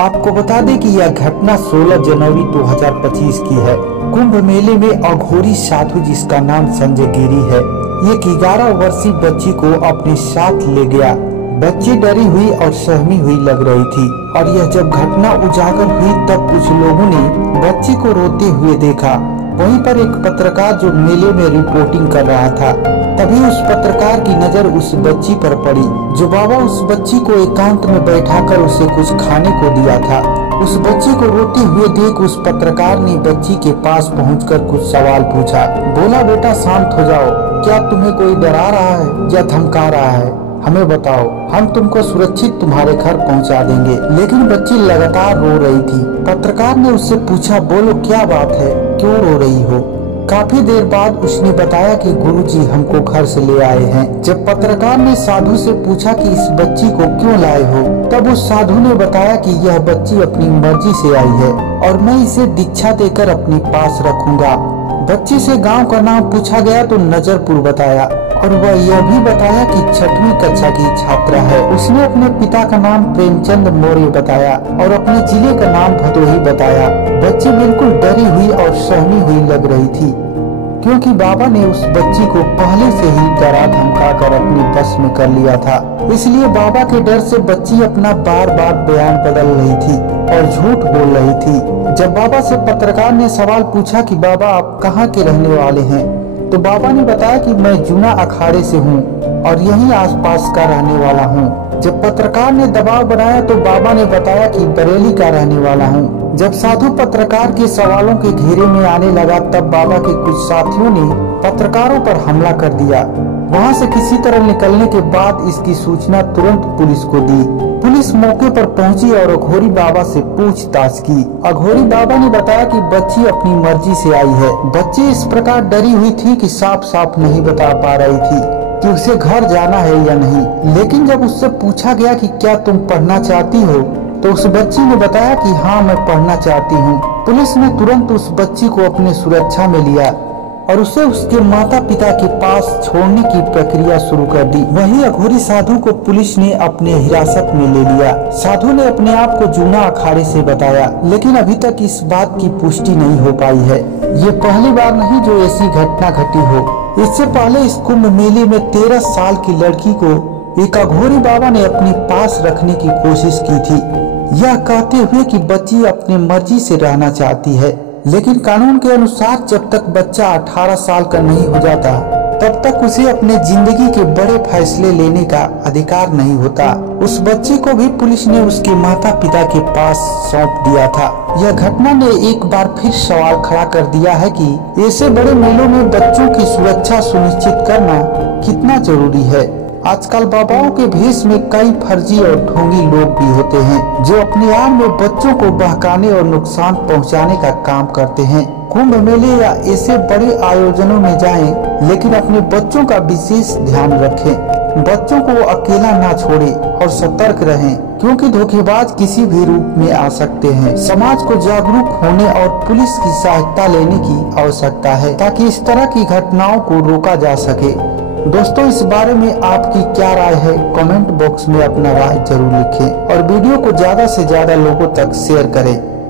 आपको बता दें कि यह घटना 16 जनवरी 2025 की है। कुंभ मेले में अघोरी साधु जिसका नाम संजय गिरी है, ये 11 वर्षीय बच्ची को अपने साथ ले गया। बच्ची डरी हुई और सहमी हुई लग रही थी और यह जब घटना उजागर हुई तब कुछ लोगों ने बच्ची को रोते हुए देखा। वहीं पर एक पत्रकार जो मेले में रिपोर्टिंग कर रहा था, तभी उस पत्रकार की नजर उस बच्ची पर पड़ी जो बाबा उस बच्ची को एकांत में बैठाकर उसे कुछ खाने को दिया था। उस बच्ची को रोते हुए देख उस पत्रकार ने बच्ची के पास पहुंचकर कुछ सवाल पूछा। बोला, बेटा शांत हो जाओ, क्या तुम्हें कोई डरा रहा है या धमका रहा है? हमें बताओ, हम तुमको सुरक्षित तुम्हारे घर पहुंचा देंगे। लेकिन बच्ची लगातार रो रही थी। पत्रकार ने उससे पूछा, बोलो क्या बात है, क्यों रो रही हो? काफी देर बाद उसने बताया कि गुरुजी हमको घर से ले आए हैं। जब पत्रकार ने साधु से पूछा कि इस बच्ची को क्यों लाए हो, तब उस साधु ने बताया कि यह बच्ची अपनी मर्जी से आई है और मैं इसे दीक्षा देकर अपने पास रखूंगा। बच्ची से गांव का नाम पूछा गया तो नजरपुर बताया और वह यह भी बताया कि 6वीं कक्षा की छात्रा है। उसने अपने पिता का नाम प्रेमचंद मौर्य बताया और अपने जिले का नाम भदोही बताया। बच्ची बिल्कुल डरी हुई और सहमी हुई लग रही थी क्योंकि बाबा ने उस बच्ची को पहले से ही डरा धमका कर अपने बस में कर लिया था। इसलिए बाबा के डर से बच्ची अपना बार बार बयान बदल रही थी और झूठ बोल रही थी। जब बाबा से पत्रकार ने सवाल पूछा कि बाबा आप कहाँ के रहने वाले हैं, तो बाबा ने बताया कि मैं जूना अखाड़े से हूँ और यहीं आसपास का रहने वाला हूँ। जब पत्रकार ने दबाव बनाया तो बाबा ने बताया कि बरेली का रहने वाला हूँ। जब साधु पत्रकार के सवालों के घेरे में आने लगा तब बाबा के कुछ साथियों ने पत्रकारों पर हमला कर दिया। वहां से किसी तरह निकलने के बाद इसकी सूचना तुरंत पुलिस को दी। पुलिस मौके पर पहुंची और अघोरी बाबा से पूछताछ की। अघोरी बाबा ने बताया कि बच्ची अपनी मर्जी से आई है। बच्ची इस प्रकार डरी हुई थी कि साफ साफ नहीं बता पा रही थी कि उसे घर जाना है या नहीं। लेकिन जब उससे पूछा गया कि क्या तुम पढ़ना चाहती हो, तो उस बच्ची ने बताया कि हाँ मैं पढ़ना चाहती हूँ। पुलिस ने तुरंत उस बच्ची को अपने सुरक्षा में लिया और उसे उसके माता पिता के पास छोड़ने की प्रक्रिया शुरू कर दी। वहीं अघोरी साधु को पुलिस ने अपने हिरासत में ले लिया। साधु ने अपने आप को जूना अखाड़े से बताया, लेकिन अभी तक इस बात की पुष्टि नहीं हो पाई है। ये पहली बार नहीं जो ऐसी घटना घटी हो। इससे पहले इस कुंभ मेले में 13 साल की लड़की को एक अघोरी बाबा ने अपने पास रखने की कोशिश की थी, यह कहते हुए कि बच्ची अपनी मर्जी से रहना चाहती है। लेकिन कानून के अनुसार जब तक बच्चा 18 साल का नहीं हो जाता तब तक उसे अपने जिंदगी के बड़े फैसले लेने का अधिकार नहीं होता। उस बच्ची को भी पुलिस ने उसके माता पिता के पास सौंप दिया था। यह घटना ने एक बार फिर सवाल खड़ा कर दिया है कि ऐसे बड़े मेलों में बच्चों की सुरक्षा सुनिश्चित करना कितना जरूरी है। आजकल बाबाओं के भेष में कई फर्जी और ढोंगी लोग भी होते हैं जो अपने आप में बच्चों को बहकाने और नुकसान पहुंचाने का काम करते हैं। कुंभ मेले या ऐसे बड़े आयोजनों में जाएं, लेकिन अपने बच्चों का विशेष ध्यान रखें। बच्चों को अकेला ना छोड़े और सतर्क रहें क्योंकि धोखेबाज किसी भी रूप में आ सकते हैं। समाज को जागरूक होने और पुलिस की सहायता लेने की आवश्यकता है ताकि इस तरह की घटनाओं को रोका जा सके। दोस्तों, इस बारे में आपकी क्या राय है? कमेंट बॉक्स में अपना राय जरूर लिखें और वीडियो को ज्यादा से ज्यादा लोगों तक शेयर करें।